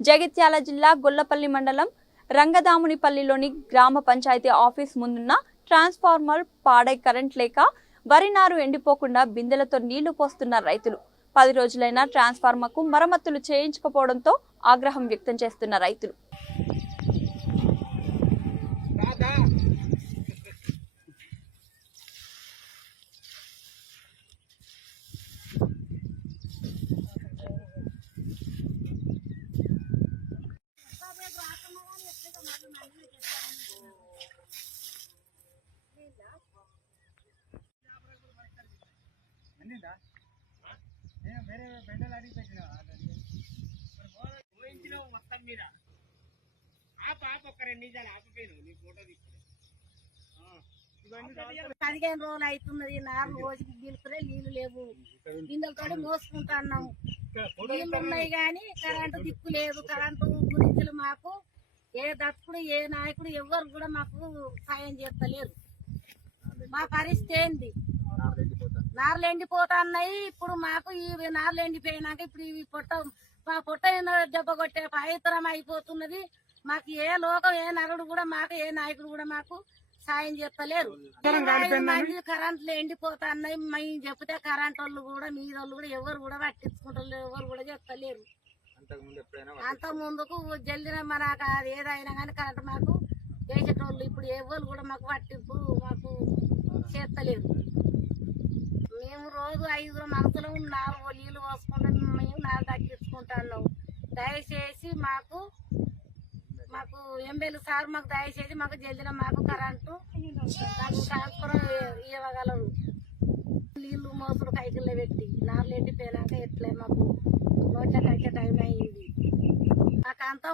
జగిత్యాల జిల్లా గొల్లపల్లి మండలం రంగదామునిపల్లిలోని గ్రామ పంచాయతీ ఆఫీస్ ముందున్న ట్రాన్స్ఫార్మర్ పాడై కరెంట్ లేక వరి నారు ఎండిపోకుండా బిందెలతో నీళ్లు పోస్తున్న రైతులు 10 రోజులైనా ట్రాన్స్ఫార్మర్కు మరమ్మతులు చేయించకపోవడంతో ఆగ్రహం వ్యక్తం చేస్తున్న రైతులు పదిహేను రోజులు అవుతున్నది. 4 రోజుకి బిల్కులే నీళ్లు లేవు. బిందెలతో మోసుకుంటున్నాం. నీళ్లు ఉన్నాయి కానీ కరెంటు దిక్కు లేదు. కరెంటు గురించి మాకు ఏ దత్తుడు ఏ నాయకుడు ఎవరు కూడా మాకు సాయం చేస్తలేరు. మా పరిస్థితి ఏంది? నార్లు ఎండిపోతున్నాయి. ఇప్పుడు మాకు ఈ నార్లు ఎండిపోయినాక ఇప్పుడు ఈ పొట్ట దెబ్బ కొట్టే పవిత్రం అయిపోతున్నది. మాకు ఏ లోకం ఏ నరుడు కూడా మాకు ఏ నాయకుడు కూడా మాకు సాయం చేస్తలేరు. 5 మంది కరెంట్లు ఎండిపోతున్నాయి. మేము చెప్తే కరెంట్ వాళ్ళు కూడా మీద వాళ్ళు కూడా ఎవరు కూడా పట్టించుకుంటారు, ఎవరు కూడా చెప్తలేరు. అంత ముందుకు జల్దిన మనకు అది ఏదైనా కానీ కరెంట్ మాకు వేసేటోళ్ళు ఇప్పుడు ఎవరు కూడా మాకు పట్టింపు మాకు చేస్తలేరు. మేము రోజు 5 మనసులో 4 నీళ్ళు పోసుకుంటాం. మేము 4 తగ్గించుకుంటున్నాం. దయచేసి మాకు ఎమ్మెల్యే సార్ మాకు దయచేసి మాకు జల్దిన మాకు కరెంటు ట్రాన్స్ఫర్ ఇవ్వగలరు. నీళ్లు మోసుడు కైకిల్లో పెట్టి 4 ఎండిపోయినాక ఎట్లే మాకు నోట్ల కట్టే టైం అయ్యింది. మాకు అంతా